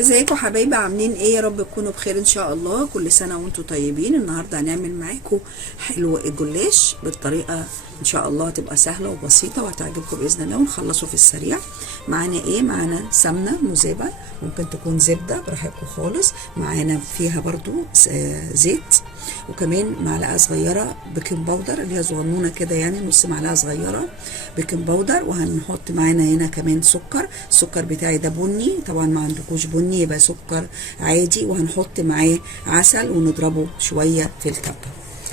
ازيكم حبايبي؟ عاملين ايه؟ يا رب تكونوا بخير ان شاء الله. كل سنه وانتم طيبين. النهارده هنعمل معاكم حلو الجلاش بالطريقه ان شاء الله تبقى سهله وبسيطه وهتعجبكم باذن الله ونخلصه في السريع. معانا ايه؟ معانا سمنه مذابه، ممكن تكون زبده براحتكم خالص. معانا فيها برضو زيت، وكمان معلقه صغيره بيكنج باودر اللي هي صغنونه كده، يعني نص معلقه صغيره بيكنج باودر. وهنحط معانا هنا كمان سكر. السكر بتاعي ده بني، طبعا ما عندكوش بني يبقى سكر عادي. وهنحط معاه عسل ونضربه شويه في الكبه،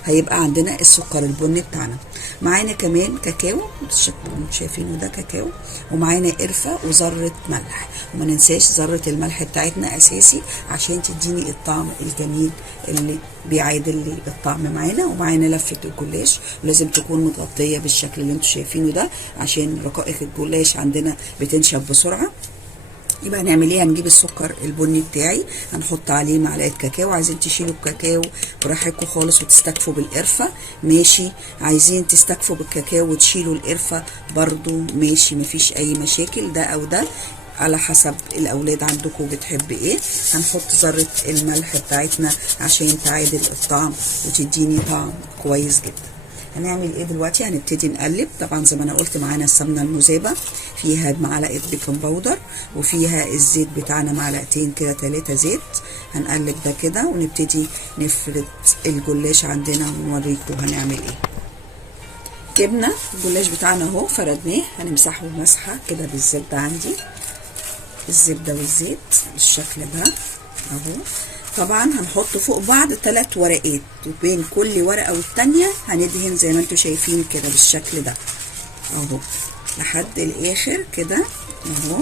هيبقى عندنا السكر البني بتاعنا. معانا كمان كاكاو، بالشكل اللي انتم شايفينه ده كاكاو، ومعانا قرفه وذره ملح. وما ننساش ذره الملح بتاعتنا اساسي عشان تديني الطعم الجميل اللي بيعادل لي الطعم معانا. ومعانا لفه الجلاش، ولازم تكون متغطيه بالشكل اللي انتم شايفينه ده عشان رقائق الجلاش عندنا بتنشف بسرعه. يبقى هنعمل ايه؟ هنجيب السكر البني بتاعي، هنحط عليه معلقه كاكاو. عايزين تشيلوا الكاكاو براحتكم خالص وتستكفوا بالقرفه ماشي، عايزين تستكفوا بالكاكاو وتشيلوا القرفه برضو ماشي، مفيش اي مشاكل، ده او ده على حسب الاولاد عندكم بتحب ايه. هنحط ذره الملح بتاعتنا عشان تعادل الطعم وتديني طعم كويس جدا. هنعمل ايه دلوقتي؟ هنبتدي نقلب. طبعا زي ما انا قلت معانا السمنه المذابه، فيها معلقه بيكنج باودر، وفيها الزيت بتاعنا معلقتين كده 3 زيت. هنقلب ده كده ونبتدي نفرد الجلاش عندنا ونوريكم هنعمل ايه. جبنا الجلاش بتاعنا اهو، فردناه، هنمسحه مسحه كده بالزبده عندي، الزبده والزيت بالشكل ده اهو. طبعا هنحط فوق بعض 3 ورقات، وبين كل ورقه والتانيه هندهن زي ما انتم شايفين كده بالشكل ده اهو لحد الاخر كده اهو.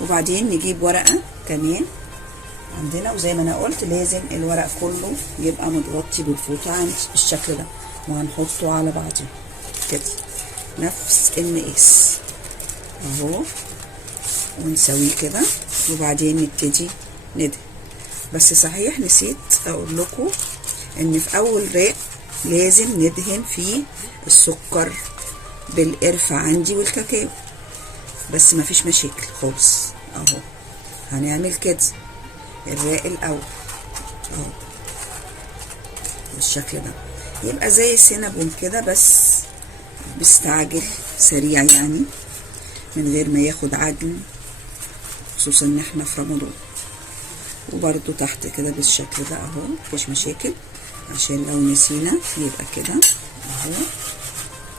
وبعدين نجيب ورقه كمان عندنا، وزي ما انا قلت لازم الورق كله يبقى متغطي بالفوطه عندي بالشكل ده، وهنحطه على بعضه كده نفس المقاس اهو، ونسويه كده. وبعدين نبتدي ندهن. بس صحيح نسيت اقول لكم ان في اول رق لازم ندهن فيه السكر بالقرفه عندي والكاكاو، بس مفيش مشاكل خالص اهو. هنعمل كده الرق الاول اهو بالشكل ده، يبقى زي السينابون كده بس بيستعجل سريع يعني من غير ما ياخد عجن، خصوصا ان احنا في رمضان. وبرده تحت كده بالشكل ده اهو، مفيش مشاكل عشان لو نسينا يبقى كده اهو.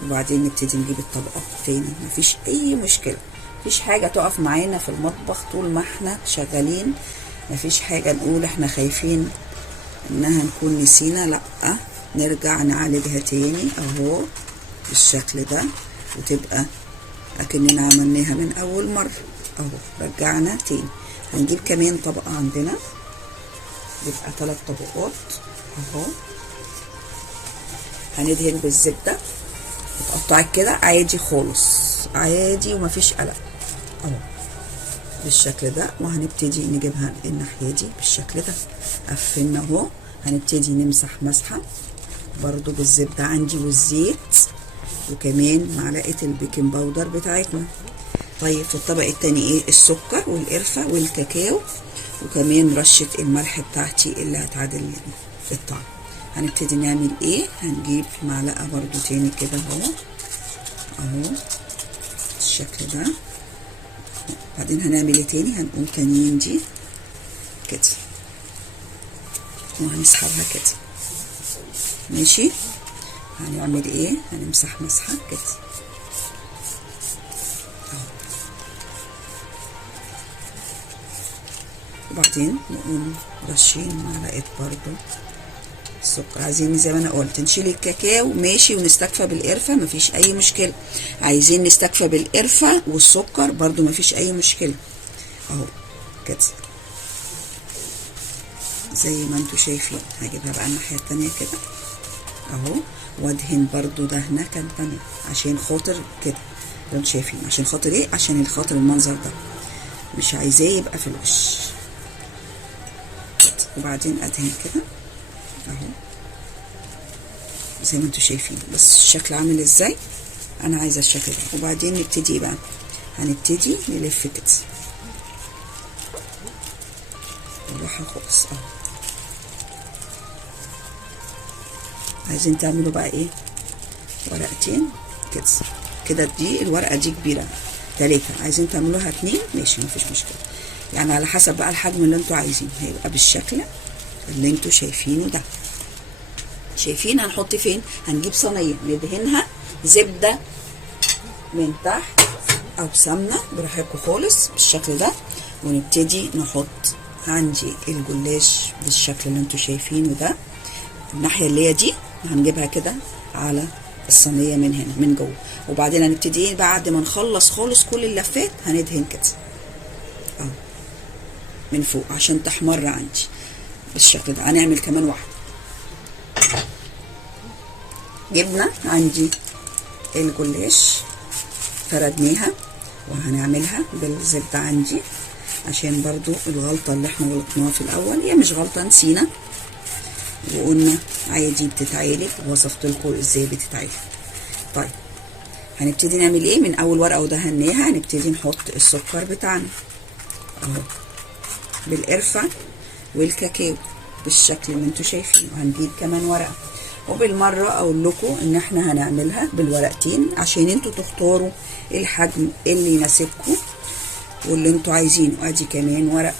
وبعدين نبتدي نجيب الطبقه تاني، مفيش اي مشكله، مفيش حاجه تقف معانا في المطبخ طول ما احنا شغالين. مفيش حاجه نقول احنا خايفين انها نكون نسينا، لا، نرجع نعالجها تاني اهو بالشكل ده، وتبقى اكننا عملناها من اول مره اهو. رجعنا تاني. هنجيب كمان طبقه عندنا، يبقى 3 طبقات اهو. هندهن بالزبده، بتقطعي كده عادي خالص، عادي ومفيش قلق اهو بالشكل ده. وهنبتدي نجيبها الناحيه دي بالشكل ده، قفلنا اهو. هنبتدي نمسح مسحه برضو بالزبده عندي والزيت، وكمان معلقه البيكنج باودر بتاعتنا. طيب في الطبق التاني ايه؟ السكر والقرفه والكاكاو، وكمان رشه الملح بتاعتي اللي هتعادل الطعم. هنبتدي نعمل ايه؟ هنجيب معلقه برضو تاني كده اهو بالشكل ده. بعدين هنعمل ايه تاني؟ هنقوم تانيين دي كده وهنسحبها كده ماشي. هنعمل ايه؟ هنمسح مسحه كده اهو. وبعدين نقوم رشين معلقه برضو السكر. عايزين زي ما انا قلت نشيل الكاكاو ماشي ونستكفى بالقرفه، مفيش اي مشكله. عايزين نستكفى بالقرفه والسكر برضو مفيش اي مشكله اهو كده زي ما انتوا شايفين. هجيبها بقى الناحيه التانيه كده اهو، وادهن برضو دهنه كان تانيه عشان خاطر كده انتوا شايفين. عشان خاطر ايه؟ عشان الخاطر المنظر ده مش عايزاه يبقى في الوش كده. وبعدين ادهن كده اهو زي ما انتوا شايفين. بس الشكل عامل ازاي؟ انا عايزه الشكل ده. وبعدين نبتدي بقى، هنبتدي نلف كده خالص اهو. عايزين تعملوا بقى ايه؟ ورقتين كده كده. دي الورقه دي كبيره 3، عايزين تعملوها 2 ماشي مفيش مشكله، يعني على حسب بقى الحجم اللي انتوا عايزينه. هيبقى بالشكل اللي انتوا شايفينه ده. شايفين هنحط فين؟ هنجيب صينيه ندهنها زبده من تحت او سمنه براحتكم خالص بالشكل ده، ونبتدي نحط عندي الجلاش بالشكل اللي انتوا شايفينه ده. الناحيه اللي هي دي هنجيبها كده على الصينيه من هنا من جوه، وبعدين هنبتدي ايه بعد ما نخلص خالص كل اللفات هندهن كده اهو من فوق عشان تحمر عندي بالشكل ده. هنعمل كمان واحده. جبنا عندي الجلاش فردناها وهنعملها بالزبده عندي، عشان برضو الغلطه اللي احنا غلطناها في الاول هي مش غلطه، نسينا وقلنا عادي بتتعالج، ووصفت لكم ازاي بتتعالج. طيب هنبتدي نعمل ايه؟ من اول ورقه ودهناها هنبتدي نحط السكر بتاعنا اهو بالقرفه والكاكاو بالشكل اللي انتوا شايفينه. هنجيب كمان ورقه، وبالمره اقول لكم ان احنا هنعملها بالورقتين عشان انتوا تختاروا الحجم اللي يناسبكم واللي انتوا عايزينه. ادي كمان ورقه،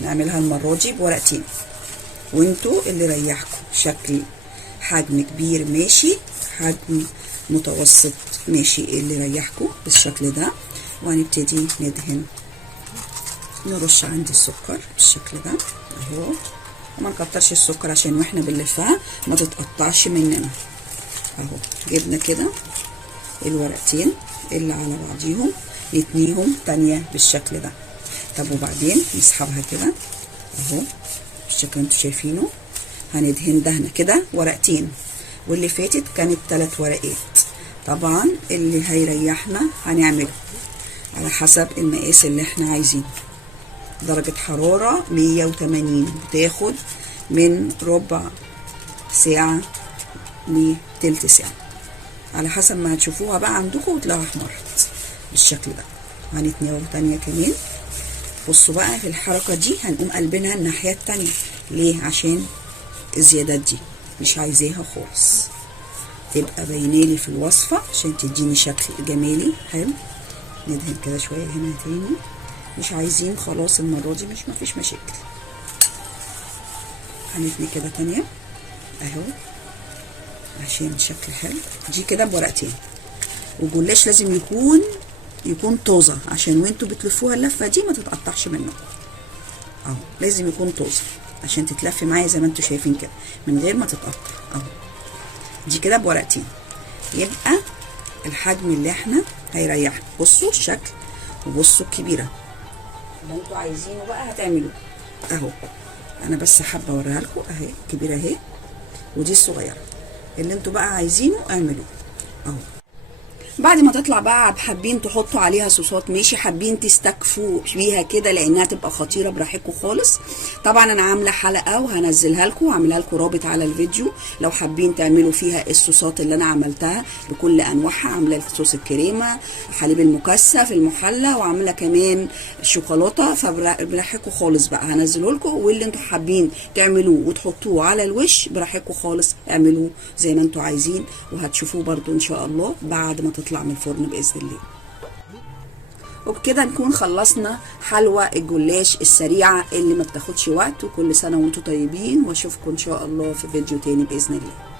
نعملها المره دي بورقتين وانتوا اللي يريحكم. شكل حجم كبير ماشي، حجم متوسط ماشي، اللي يريحكم بالشكل ده. وهنبتدي ندهن، نرش عندي السكر بالشكل ده اهو، وما نكترش السكر عشان واحنا بنلفها ما تتقطعش مننا اهو. جبنا كده الورقتين اللي على بعضيهم نتنيهم تانية بالشكل ده. طب وبعدين نسحبها كده اهو بالشكل اللي انتوا شايفينه. هندهن دهنه كده ورقتين، واللي فاتت كانت 3 ورقات. طبعا اللي هيريحنا هنعمله على حسب المقاس اللي احنا عايزينه. درجة حرارة 180، بتاخد من ربع ساعة لتلت ساعة على حسب ما هتشوفوها بقى عندكم وتلاقوها احمرت بالشكل ده. هنتناول تانية كمان. بصوا بقى في الحركة دي هنقوم قلبينها الناحية التانية. ليه؟ عشان الزيادات دي مش عايزاها خالص، تبقى باينالي في الوصفة عشان تديني شكل جمالي حلو. ندهن كده شوية هنا تاني، مش عايزين خلاص المرة دي مفيش مشاكل. هنتني كده تانية اهو عشان شكل حلو. دي كده بورقتين، والجلاش لازم يكون طازة عشان وانتوا بتلفوها اللفة دي ما تتقطعش منكم اهو. لازم يكون طازة عشان تتلف معايا زي ما انتوا شايفين كده من غير ما تتقطع اهو. دي كده بورقتين، يبقى الحجم اللي احنا هيريحنا. بصوا الشكل وبصوا الكبيرة اللي انتوا عايزينه بقى هتعملوه اهو. انا بس حابة اوريها لكم اهي، الكبيرة اهي ودي الصغيرة. اللي انتوا بقى عايزينه اعملوه اهو. بعد ما تطلع بقى حابين تحطوا عليها صوصات ماشي، حابين تستكفوا بيها كده لانها تبقى خطيره براحتكم خالص. طبعا انا عامله حلقه وهنزلها لكم وعاملها لكم رابط على الفيديو لو حابين تعملوا فيها الصوصات اللي انا عملتها بكل انواعها. عامله صوص الكريمه، حليب المكثف، المحلى، وعامله كمان الشوكولاته، فبراحتكم خالص بقى هنزله لكم. واللي انتوا حابين تعملوه وتحطوه على الوش براحتكم خالص، اعملوه زي ما انتوا عايزين، وهتشوفوه برده ان شاء الله بعد ما تطلع من الفرن باذن الله. وبكده نكون خلصنا حلوى الجلاش السريعه اللي ما بتاخدش وقت. وكل سنه وانتم طيبين، واشوفكم ان شاء الله في فيديو تاني باذن الله.